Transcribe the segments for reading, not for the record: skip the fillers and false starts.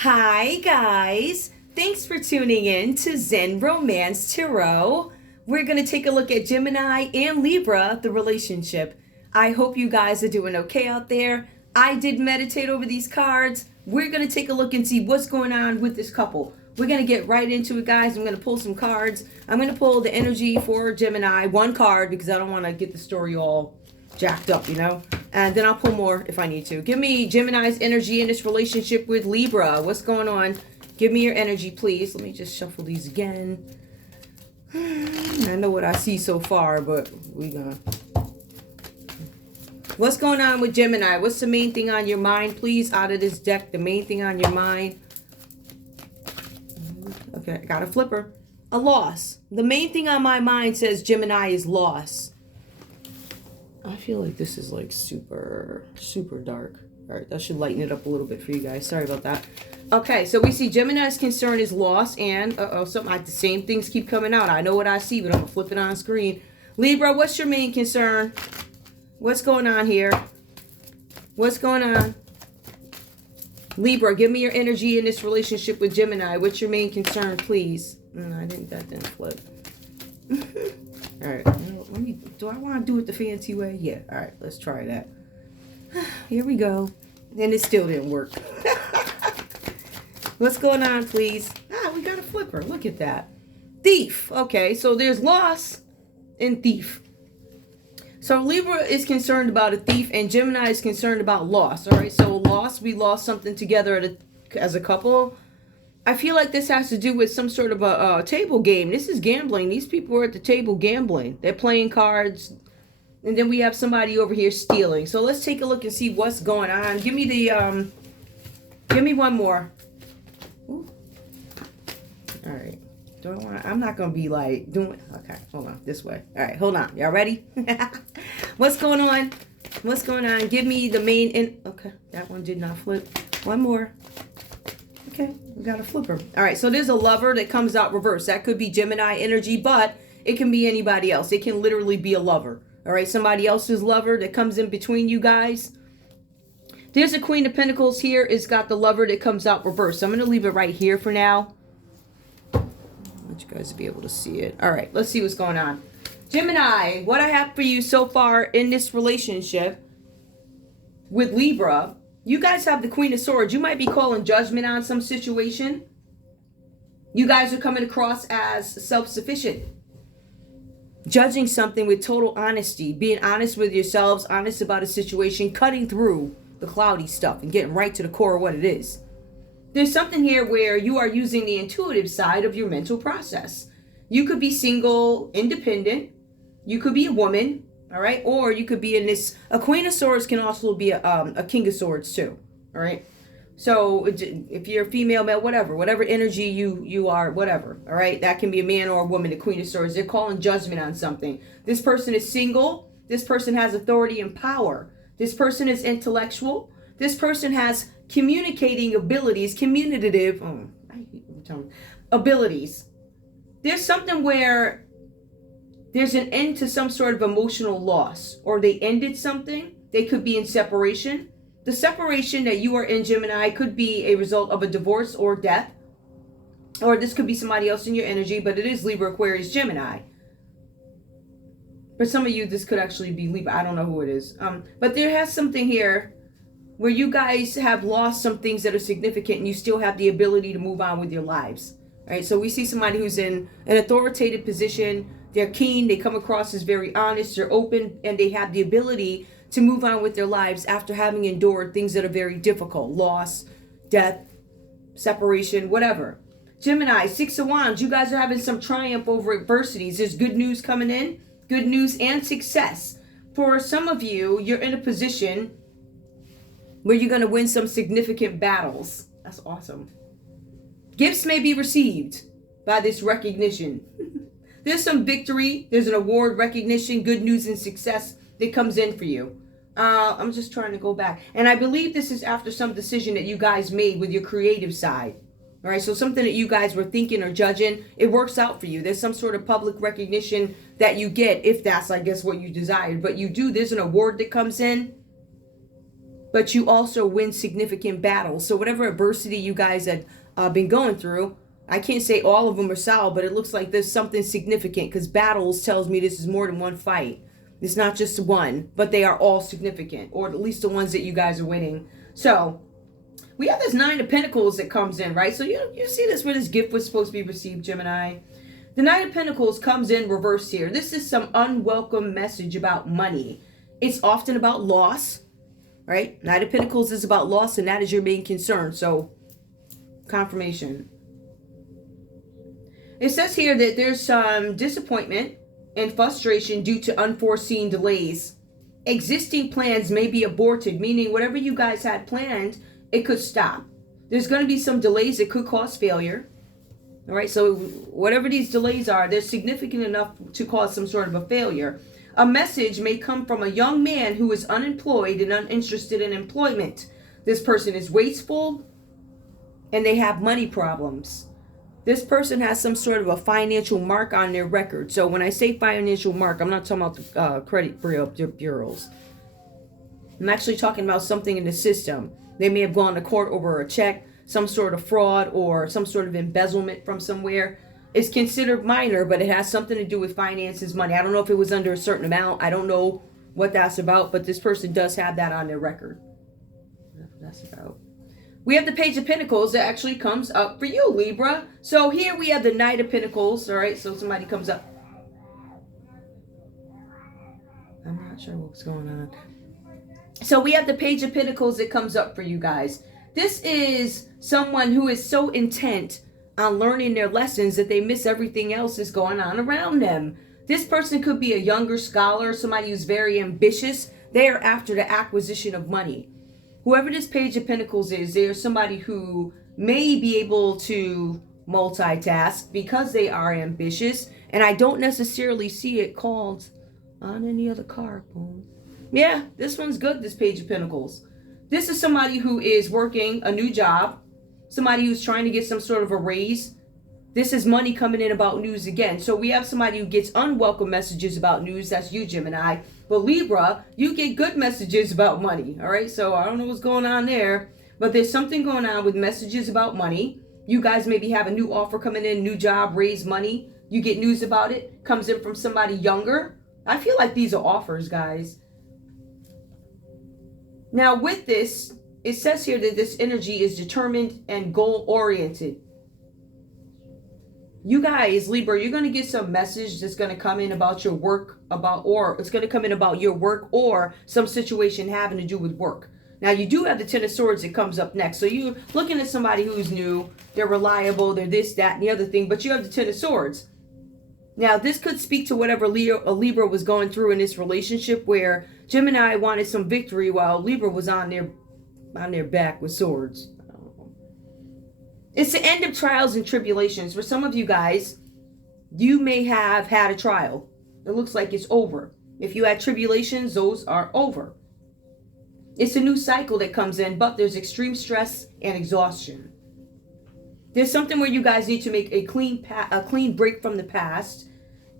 Hi, guys. Thanks for tuning in to Zen Romance Tarot. We're going to take a look at Gemini and Libra, the relationship. I hope you guys are doing okay out there. I did meditate over these cards. We're going to take a look and see what's going on with this couple. We're going to get right into it, guys. I'm going to pull some cards. I'm going to pull the energy for Gemini, one card, because I don't want to get the story all jacked up, and then I'll pull more if I need to. Give me Gemini's energy in this relationship with Libra. What's going on? Give me your energy, please. Let me just shuffle these again. I know what I see so far, but we're gonna... What's going on with Gemini? What's the main thing on your mind, please? Out of this deck, the main thing on your mind. Okay, I got a flipper. A loss. The main thing on my mind says Gemini is loss. I feel like this is like super dark. All right, that should lighten it up a little bit for you guys. Sorry about that. Okay, so we see Gemini's concern is loss and, something like the same things keep coming out. I know what I see, but I'm going to flip it on screen. Libra, what's your main concern? What's going on here? What's going on? Libra, give me your energy in this relationship with Gemini. What's your main concern, please? That didn't flip. All right, do I want to do it the fancy way? Yeah, all right, let's try that. Here we go. And it still didn't work. What's going on, please? We got a flipper. Look at that. Thief. Okay, so there's loss and thief. So Libra is concerned about a thief and Gemini is concerned about loss. All right, so loss, we lost something together as a couple. I feel like this has to do with some sort of a table game. This is gambling. These people are at the table gambling. They're playing cards. And then we have somebody over here stealing. So let's take a look and see what's going on. Give me the, give me one more. Ooh. All right. I'm not going to be like doing, okay, hold on, this way. All right, hold on. Y'all ready? What's going on? What's going on? Give me the main, okay, that one did not flip. One more. Okay, we got a flipper. All right, so there's a lover that comes out reverse. That could be Gemini energy, but it can be anybody else. It can literally be a lover. All right, somebody else's lover that comes in between you guys. There's a Queen of Pentacles here. It's got the lover that comes out reverse. So I'm going to leave it right here for now. I want you guys to be able to see it. All right, let's see what's going on. Gemini, what I have for you so far in this relationship with Libra. You guys have the Queen of Swords. You might be calling judgment on some situation. You guys are coming across as self-sufficient. Judging something with total honesty. Being honest with yourselves, honest about a situation, cutting through the cloudy stuff and getting right to the core of what it is. There's something here where you are using the intuitive side of your mental process. You could be single, independent. You could be a woman. All right, or you could be in this. A Queen of Swords can also be a King of Swords too. All right, so if you're a female, male, whatever energy you are, whatever. All right, that can be a man or a woman. The Queen of Swords. They're calling judgment on something. This person is single. This person has authority and power. This person is intellectual. This person has communicating abilities, communicative abilities. There's something where there's an end to some sort of emotional loss, or they ended something. They could be in separation. The separation that you are in, Gemini, could be a result of a divorce or death, or this could be somebody else in your energy, but it is Libra, Aquarius, Gemini. For some of you, this could actually be Libra. I don't know who it is. But there has something here where you guys have lost some things that are significant and you still have the ability to move on with your lives. All right, so we see somebody who's in an authoritative position. They're keen, they come across as very honest, they're open, and they have the ability to move on with their lives after having endured things that are very difficult. Loss, death, separation, whatever. Gemini, Six of Wands, you guys are having some triumph over adversities. There's good news coming in, good news and success. For some of you, you're in a position where you're going to win some significant battles. That's awesome. Gifts may be received by this recognition. There's some victory. There's an award, recognition, good news, and success that comes in for you. I'm just trying to go back. And I believe this is after some decision that you guys made with your creative side. All right, so something that you guys were thinking or judging, it works out for you. There's some sort of public recognition that you get, if that's, I guess, what you desired. But you do, there's an award that comes in. but you also win significant battles. So whatever adversity you guys had been going through, I can't say all of them are solid, but it looks like there's something significant, because battles tells me this is more than one fight. It's not just one, but they are all significant, or at least the ones that you guys are winning. So we have this Nine of Pentacles that comes in, right? So you see this where this gift was supposed to be received, Gemini. The Nine of Pentacles comes in reverse here. This is some unwelcome message about money. It's often about loss, right? Knight of Pentacles is about loss, and that is your main concern. So confirmation. It says here that there's some disappointment and frustration due to unforeseen delays. Existing plans may be aborted, meaning whatever you guys had planned, it could stop. There's going to be some delays that could cause failure. All right, so whatever these delays are, they're significant enough to cause some sort of a failure. A message may come from a young man who is unemployed and uninterested in employment. This person is wasteful and they have money problems. This person has some sort of a financial mark on their record. So when I say financial mark, I'm not talking about the credit bureaus. I'm actually talking about something in the system. They may have gone to court over a check, some sort of fraud, or some sort of embezzlement from somewhere. It's considered minor, but it has something to do with finances, money. I don't know if it was under a certain amount. I don't know what that's about, but this person does have that on their record. That's what that's about. We have the Page of Pentacles that actually comes up for you, Libra. So here we have the Knight of Pentacles. All right, so somebody comes up. I'm not sure what's going on. So we have the Page of Pentacles that comes up for you guys. This is someone who is so intent on learning their lessons that they miss everything else that's going on around them. This person could be a younger scholar, somebody who's very ambitious. They are after the acquisition of money. Whoever this Page of Pentacles is, they are somebody who may be able to multitask because they are ambitious. And I don't necessarily see it called on any other card. Yeah, this one's good, this Page of Pentacles. This is somebody who is working a new job. Somebody who's trying to get some sort of a raise. This is money coming in about news again. So we have somebody who gets unwelcome messages about news. That's you, Gemini. But Libra, you get good messages about money. All right, so I don't know what's going on there. But there's something going on with messages about money. You guys maybe have a new offer coming in, new job, raise money. You get news about it. Comes in from somebody younger. I feel like these are offers, guys. Now with this, it says here that this energy is determined and goal-oriented. You guys, Libra, you're going to get some message that's going to come in about your work, or it's going to come in about your work or some situation having to do with work. Now, you do have the Ten of Swords that comes up next. So you're looking at somebody who's new, they're reliable, they're this, that, and the other thing, but you have the Ten of Swords. Now, this could speak to whatever Libra was going through in this relationship, where Gemini wanted some victory while Libra was on their back with swords. It's the end of trials and tribulations. For some of you guys, you may have had a trial. It looks like it's over. If you had tribulations, those are over. It's a new cycle that comes in, but there's extreme stress and exhaustion. There's something where you guys need to make a clean break from the past.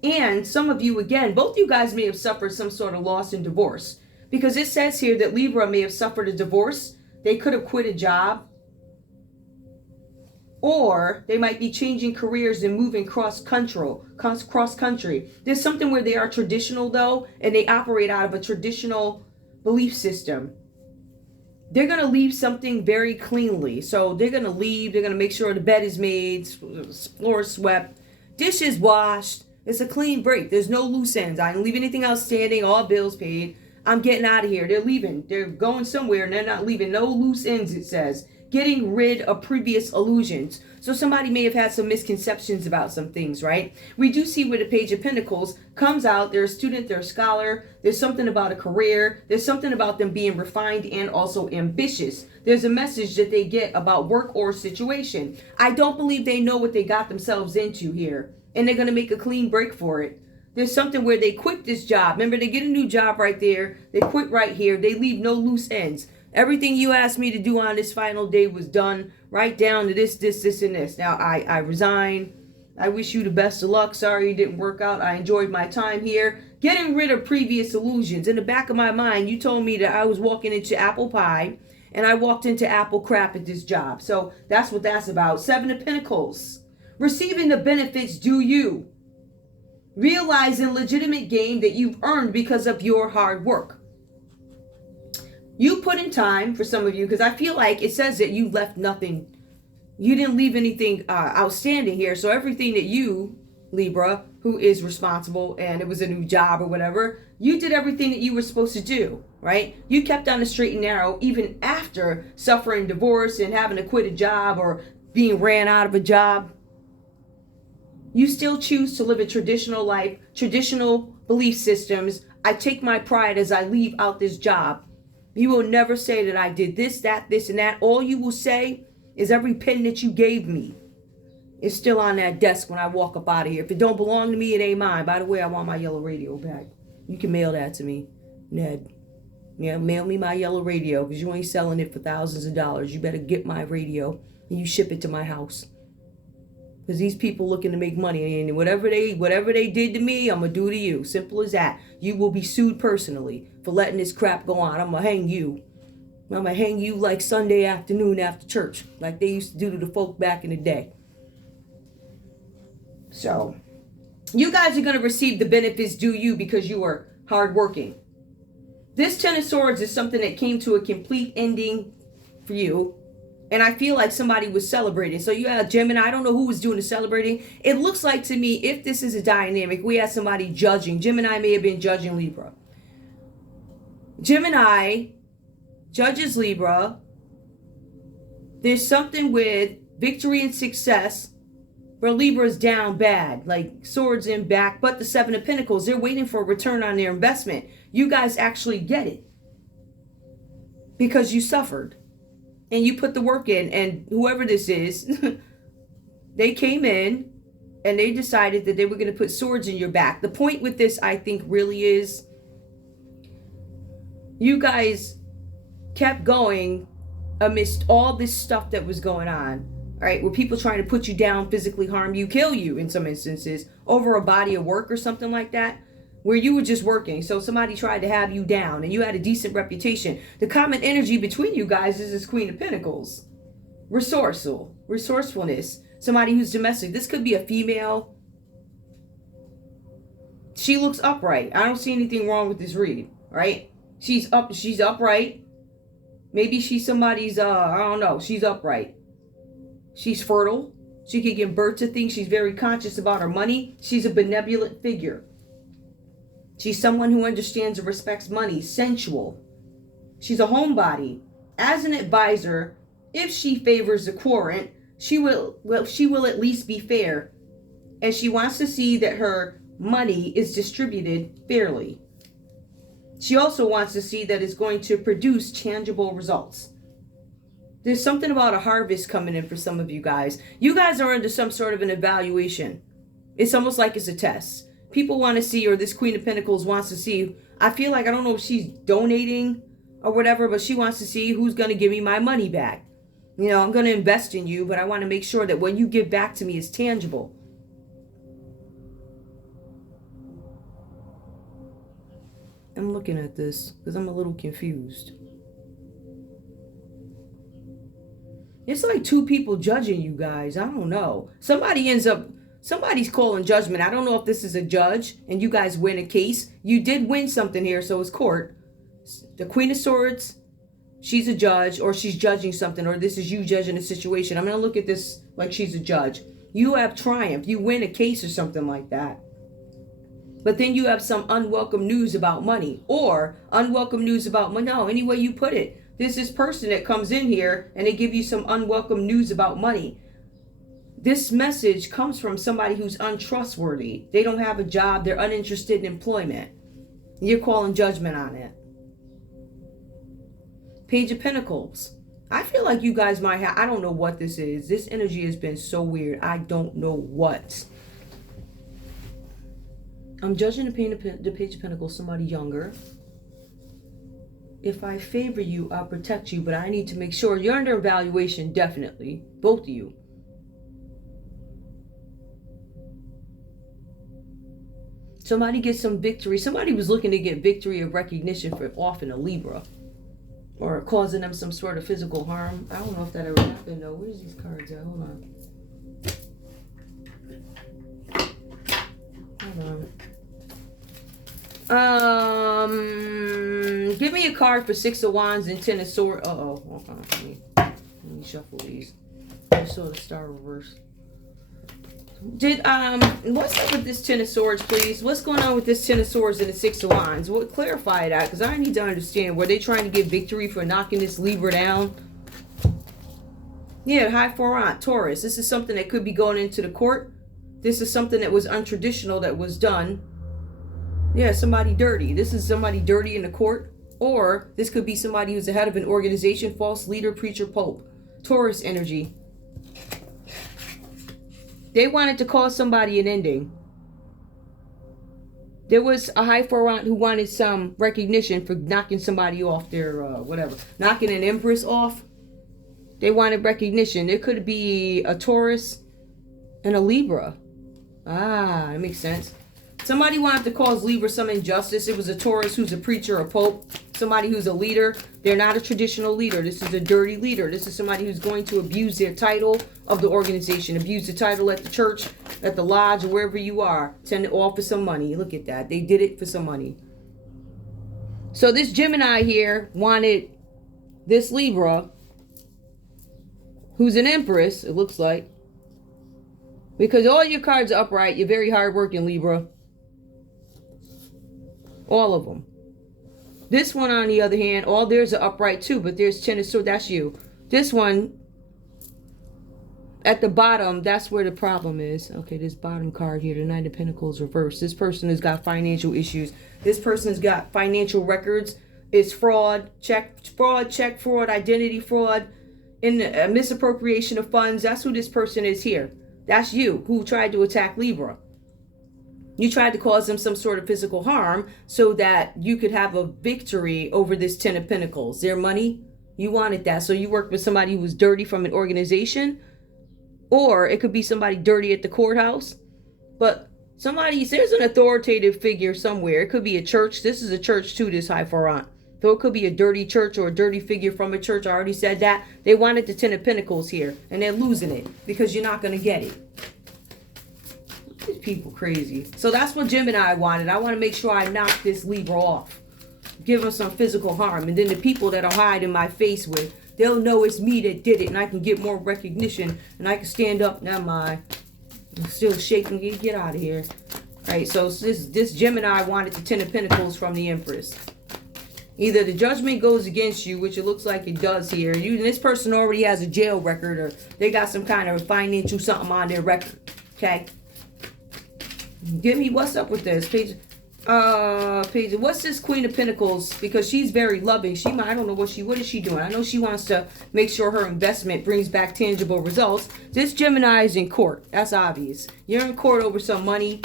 And some of you, again, both you guys may have suffered some sort of loss and divorce. Because it says here that Libra may have suffered a divorce. They could have quit a job. Or they might be changing careers and moving cross country. There's something where they are traditional, though, and they operate out of a traditional belief system. They're going to leave something very cleanly. So they're going to leave. They're going to make sure the bed is made, floor swept, dishes washed. It's a clean break. There's no loose ends. I didn't leave anything outstanding. All bills paid. I'm getting out of here. They're leaving. They're going somewhere and they're not leaving. No loose ends, it says. Getting rid of previous illusions. So somebody may have had some misconceptions about some things, right? We do see where the Page of Pentacles comes out. They're a student, they're a scholar. There's something about a career. There's something about them being refined and also ambitious. There's a message that they get about work or situation. I don't believe they know what they got themselves into here. And they're going to make a clean break for it. There's something where they quit this job. Remember, they get a new job right there. They quit right here. They leave no loose ends. Everything you asked me to do on this final day was done, right down to this, and this. Now, I resign. I wish you the best of luck. Sorry it didn't work out. I enjoyed my time here. Getting rid of previous illusions. In the back of my mind, you told me that I was walking into apple pie, and I walked into apple crap at this job. So that's what that's about. Seven of Pentacles. Receiving the benefits due you. Realizing legitimate gain that you've earned because of your hard work. You put in time, for some of you, because I feel like it says that you left nothing. You didn't leave anything outstanding here. So everything that you, Libra, who is responsible, and it was a new job or whatever, you did everything that you were supposed to do, right? You kept on the straight and narrow even after suffering divorce and having to quit a job or being ran out of a job. You still choose to live a traditional life, traditional belief systems. I take my pride as I leave out this job. You will never say that I did this, that, this, and that. All you will say is every pen that you gave me is still on that desk when I walk up out of here. If it don't belong to me, it ain't mine. By the way, I want my yellow radio back. You can mail that to me, Ned. Yeah, mail me my yellow radio because you ain't selling it for thousands of dollars. You better get my radio and you ship it to my house. Because these people looking to make money, and whatever they did to me, I'm going to do to you. Simple as that. You will be sued personally for letting this crap go on. I'm going to hang you. I'm going to hang you like Sunday afternoon after church, like they used to do to the folk back in the day. So, you guys are going to receive the benefits due you because you are hardworking. This Ten of Swords is something that came to a complete ending for you. And I feel like somebody was celebrating. So you had Gemini. I don't know who was doing the celebrating. It looks like to me, if this is a dynamic, we had somebody judging. Gemini may have been judging Libra. Gemini judges Libra. There's something with victory and success where Libra's down bad, like swords in back. But the Seven of Pentacles, they're waiting for a return on their investment. You guys actually get it because you suffered. And you put the work in, and whoever this is, they came in and they decided that they were going to put swords in your back. The point with this, I think, really is you guys kept going amidst all this stuff that was going on, right? Where people trying to put you down, physically harm you, kill you in some instances over a body of work or something like that. Where you were just working. So somebody tried to have you down and you had a decent reputation. The common energy between you guys is this Queen of Pentacles. Resourcefulness. Somebody who's domestic. This could be a female. She looks upright. I don't see anything wrong with this read, right? She's upright. Maybe she's somebody's, I don't know. She's upright. She's fertile. She can give birth to things. She's very conscious about her money. She's a benevolent figure. She's someone who understands and respects money, sensual. She's a homebody. As an advisor, if she favors the querent, she will at least be fair. And she wants to see that her money is distributed fairly. She also wants to see that it's going to produce tangible results. There's something about a harvest coming in for some of you guys. You guys are under some sort of an evaluation. It's almost like it's a test. People want to see, or this Queen of Pentacles wants to see. I feel like, I don't know if she's donating or whatever, but she wants to see who's going to give me my money back. You know, I'm going to invest in you, but I want to make sure that what you give back to me is tangible. I'm looking at this because I'm a little confused. It's like two people judging you guys. I don't know. Somebody's calling judgment. I don't know if this is a judge and you guys win a case. You did win something here, so it's court. The Queen of Swords, she's a judge, or she's judging something, or this is you judging a situation. I'm going to look at this like she's a judge. You have triumph. You win a case or something like that. But then you have some unwelcome news about money, or unwelcome news about money. No, any way you put it. There's this person that comes in here and they give you some unwelcome news about money. This message comes from somebody who's untrustworthy. They don't have a job. They're uninterested in employment. You're calling judgment on it. Page of Pentacles. I feel like you guys might have, I don't know what this is. This energy has been so weird. I don't know what. I'm judging the Page of Pentacles, somebody younger. If I favor you, I'll protect you, but I need to make sure you're under evaluation, definitely. Both of you. Somebody gets some victory. Somebody was looking to get victory or recognition for often a Libra. Or causing them some sort of physical harm. I don't know if that ever happened though. Where's these cards at? Hold on. Give me a card for 6 of Wands and 10 of Swords. Hold on. Let me shuffle these. I saw the star reverse. What's up with this 10 of Swords, please? What's going on with this 10 of Swords and the 6 of Wands? Well, clarify that, because I need to understand. Were they trying to get victory for knocking this Libra down? Yeah, High Forant, Taurus. This is something that could be going into the court. This is something that was untraditional that was done. Yeah, somebody dirty. This is somebody dirty in the court. Or this could be somebody who's the head of an organization, false leader, preacher, pope. Taurus energy. They wanted to cause somebody an ending. There was a High Forant who wanted some recognition for knocking somebody off their, whatever. Knocking an Empress off. They wanted recognition. There could be a Taurus and a Libra. Ah, that makes sense. Somebody wanted to cause Libra some injustice. It was a Taurus who's a preacher, a pope, somebody who's a leader. They're not a traditional leader. This is a dirty leader. This is somebody who's going to abuse their title of the organization, abuse the title at the church, at the lodge, or wherever you are. Send it all for some money. Look at that. They did it for some money. So this Gemini here wanted this Libra, who's an Empress, it looks like. Because all your cards are upright. You're very hardworking, Libra. All of them. This one, on the other hand, all theirs are upright too, but there's 10 of Swords. That's you. This one, at the bottom, that's where the problem is. Okay, this bottom card here, the Knight of Pentacles reversed. This person has got financial issues. This person's got financial records. It's fraud, check fraud, identity fraud, and misappropriation of funds. That's who this person is here. That's you, who tried to attack Libra. You tried to cause them some sort of physical harm so that you could have a victory over this 10 of Pentacles. Their money, you wanted that. So you worked with somebody who was dirty from an organization. Or it could be somebody dirty at the courthouse. But there's an authoritative figure somewhere. It could be a church. This is a church too, this High Forant. So it could be a dirty church or a dirty figure from a church. I already said that. They wanted the 10 of Pentacles here. And they're losing it because you're not going to get it. These people crazy. So that's what Gemini wanted. I want to make sure I knock this Libra off. Give them some physical harm. And then the people that I'll hide in my face with, they'll know it's me that did it. And I can get more recognition. And I can stand up. Never mind. I'm still shaking. Get out of here. All right. So this Gemini wanted the 10 of Pentacles from the Empress. Either the judgment goes against you, which it looks like it does here. This person already has a jail record, or they got some kind of financial something on their record. Okay. Give me what's up with this page. What's this Queen of Pentacles? Because she's very loving. I don't know what is she doing? I know she wants to make sure her investment brings back tangible results. This Gemini is in court. That's obvious. You're in court over some money.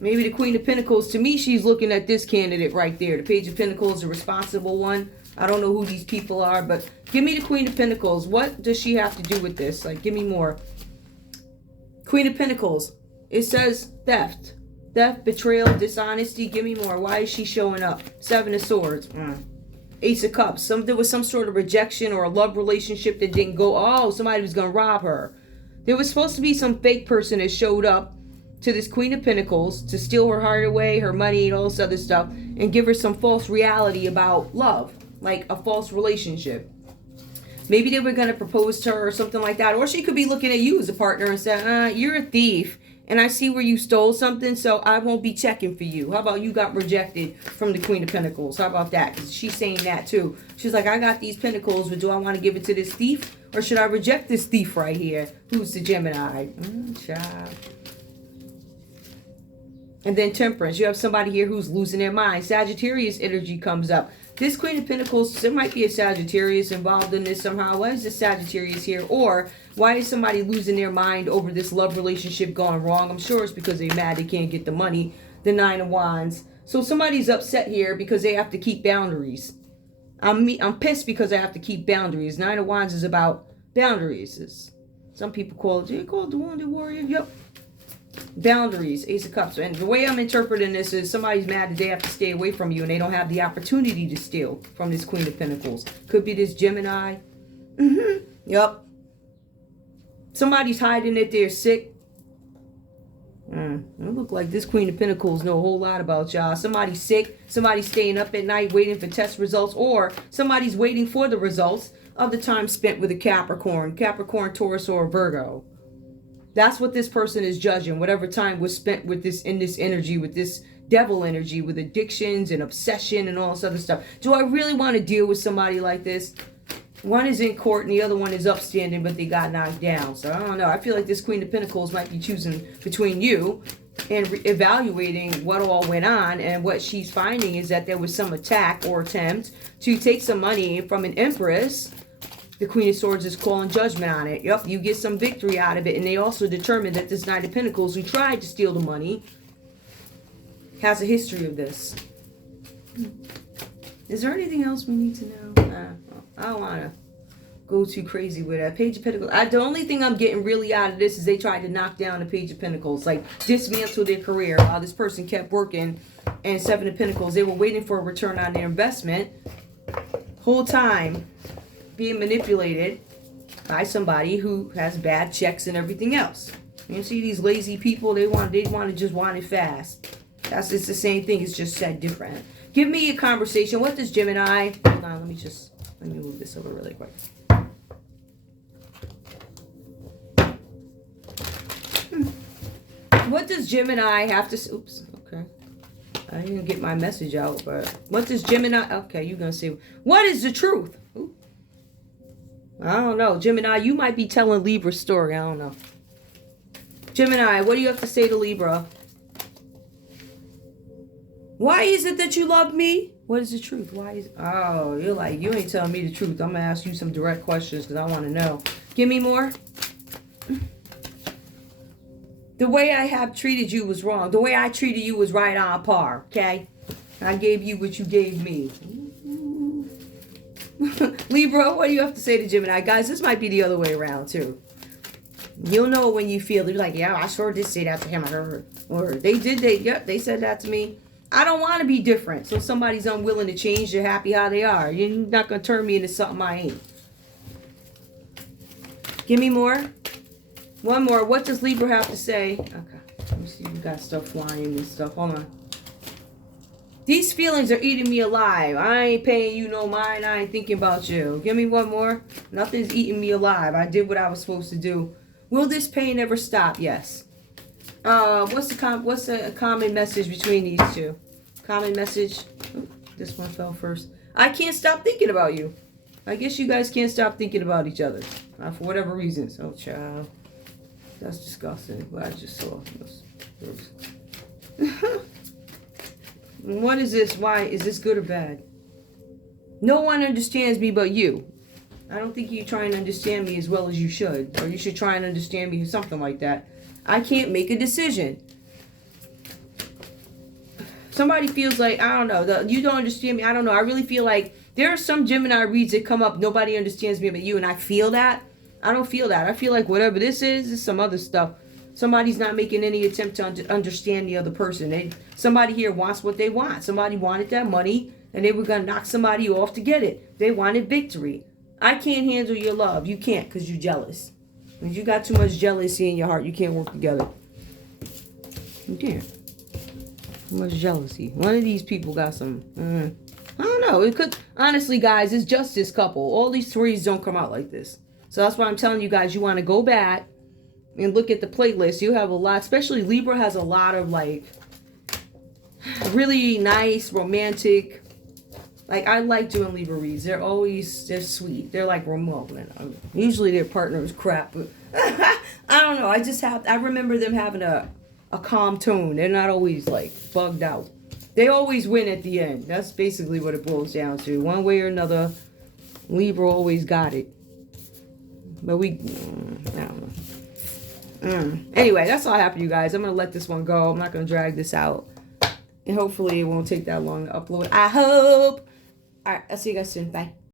Maybe the Queen of Pentacles, to me, she's looking at this candidate right there. The Page of Pentacles, the responsible one. I don't know who these people are, but give me the Queen of Pentacles. What does she have to do with this? Like, give me more. Queen of Pentacles. It says theft. Theft, betrayal, dishonesty. Give me more. Why is she showing up? 7 of Swords. Ace of Cups. There was some sort of rejection or a love relationship that didn't go. Oh, somebody was going to rob her. There was supposed to be some fake person that showed up to this Queen of Pentacles to steal her heart away, her money, and all this other stuff, and give her some false reality about love, like a false relationship. Maybe they were going to propose to her or something like that. Or she could be looking at you as a partner and say, you're a thief, and I see where you stole something, so I won't be checking for you. How about you got rejected from the Queen of Pentacles? How about that? Because she's saying that too. She's like, I got these pentacles, but do I want to give it to this thief? Or should I reject this thief right here? Who's the Gemini? Child. And then Temperance. You have somebody here who's losing their mind. Sagittarius energy comes up. This Queen of Pentacles, there might be a Sagittarius involved in this somehow. Why is this Sagittarius here? Or why is somebody losing their mind over this love relationship going wrong? I'm sure it's because they're mad they can't get the money. The 9 of Wands. So somebody's upset here because they have to keep boundaries. I'm pissed because I have to keep boundaries. 9 of Wands is about boundaries. Some people call it the Wounded Warrior. Yep. Boundaries, Ace of Cups. And the way I'm interpreting this is somebody's mad that they have to stay away from you and they don't have the opportunity to steal from this Queen of Pentacles. Could be this Gemini. Yep. Somebody's hiding that they're sick. It look like this Queen of Pentacles know a whole lot about y'all. Somebody's sick. Somebody's staying up at night waiting for test results. Or somebody's waiting for the results of the time spent with a Capricorn, Taurus, or Virgo. That's what this person is judging. Whatever time was spent with this, in this energy, with this devil energy, with addictions and obsession and all this other stuff. Do I really want to deal with somebody like this? One is in court and the other one is upstanding, but they got knocked down. So I don't know. I feel like this Queen of Pentacles might be choosing between you and evaluating what all went on. And what she's finding is that there was some attack or attempt to take some money from an Empress. The Queen of Swords is calling judgment on it. Yep, you get some victory out of it. And they also determined that this Knight of Pentacles who tried to steal the money has a history of this. Is there anything else we need to know? I don't want to go too crazy with that. Page of Pentacles. The only thing I'm getting really out of this is they tried to knock down the Page of Pentacles. Like, dismantle their career while this person kept working. And Seven of Pentacles, they were waiting for a return on their investment. Whole time being manipulated by somebody who has bad checks and everything else. You see these lazy people, they want it fast. It's the same thing, it's just said different. Give me a conversation. What does Gemini? Hold on, let me move this over really quick. What does Gemini have to... Oops, okay. I didn't get my message out, but... What does Gemini... Okay, you're going to say... What is the truth? Ooh. I don't know. Gemini, you might be telling Libra's story. I don't know. Gemini, what do you have to say to Libra? Why is it that you love me? What is the truth? Why is... Oh, you're like, you ain't telling me the truth. I'm going to ask you some direct questions because I want to know. Give me more. The way I have treated you was wrong. The way I treated you was right on par, okay? I gave you what you gave me. Libra, what do you have to say to Gemini? Guys, this might be the other way around, too. You'll know when you feel. You're like, yeah, I sure did say that to him or her. Or they said that to me. I don't want to be different. So somebody's unwilling to change. They're happy how they are. You're not going to turn me into something I ain't. Give me more. One more. What does Libra have to say? Okay. Let me see. We got stuff flying and stuff. Hold on. These feelings are eating me alive. I ain't paying you no mind. I ain't thinking about you. Give me one more. Nothing's eating me alive. I did what I was supposed to do. Will this pain ever stop? Yes. What's a common message between these two? Common message. Oh, this one fell first. I can't stop thinking about you. I guess you guys can't stop thinking about each other. For whatever reasons. Oh, child. That's disgusting. What I just saw. What is this? Why? Is this good or bad? No one understands me but you. I don't think you try and understand me as well as you should. Or you should try and understand me or something like that. I can't make a decision. Somebody feels like, I don't know, you don't understand me. I don't know. I really feel like there are some Gemini reads that come up, nobody understands me but you. And I feel that. I don't feel that. I feel like whatever this is some other stuff. Somebody's not making any attempt to understand the other person. Somebody here wants what they want. Somebody wanted that money and they were going to knock somebody off to get it. They wanted victory. I can't handle your love. You can't because you're jealous. When you got too much jealousy in your heart, you can't work together. You can't. Too much jealousy. One of these people got some... I don't know. It could... Honestly, guys, it's just this couple. All these threes don't come out like this. So that's why I'm telling you guys, you want to go back and look at the playlist. You have a lot, especially Libra has a lot of like really nice, romantic. Like I like doing Libra reads. They're sweet. They're like remote. Usually their partner is crap, but I don't know. I remember them having a calm tone. They're not always like bugged out. They always win at the end. That's basically what it boils down to. One way or another, Libra always got it. But I don't know. Anyway, that's all I have for you guys. I'm going to let this one go. I'm not going to drag this out. And hopefully it won't take that long to upload. I hope. All right, I'll see you guys soon. Bye.